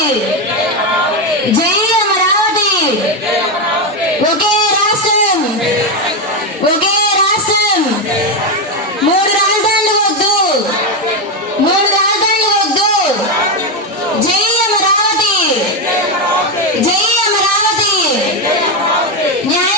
अमरावती जय अमरावती ओके రాష్ట్రం ఒకే రాష్ట్రం మూడు రాజధానులు వద్దు మూడు రాజధానులు వద్దు జై అమరావతి జై అమరావతి న్యాయ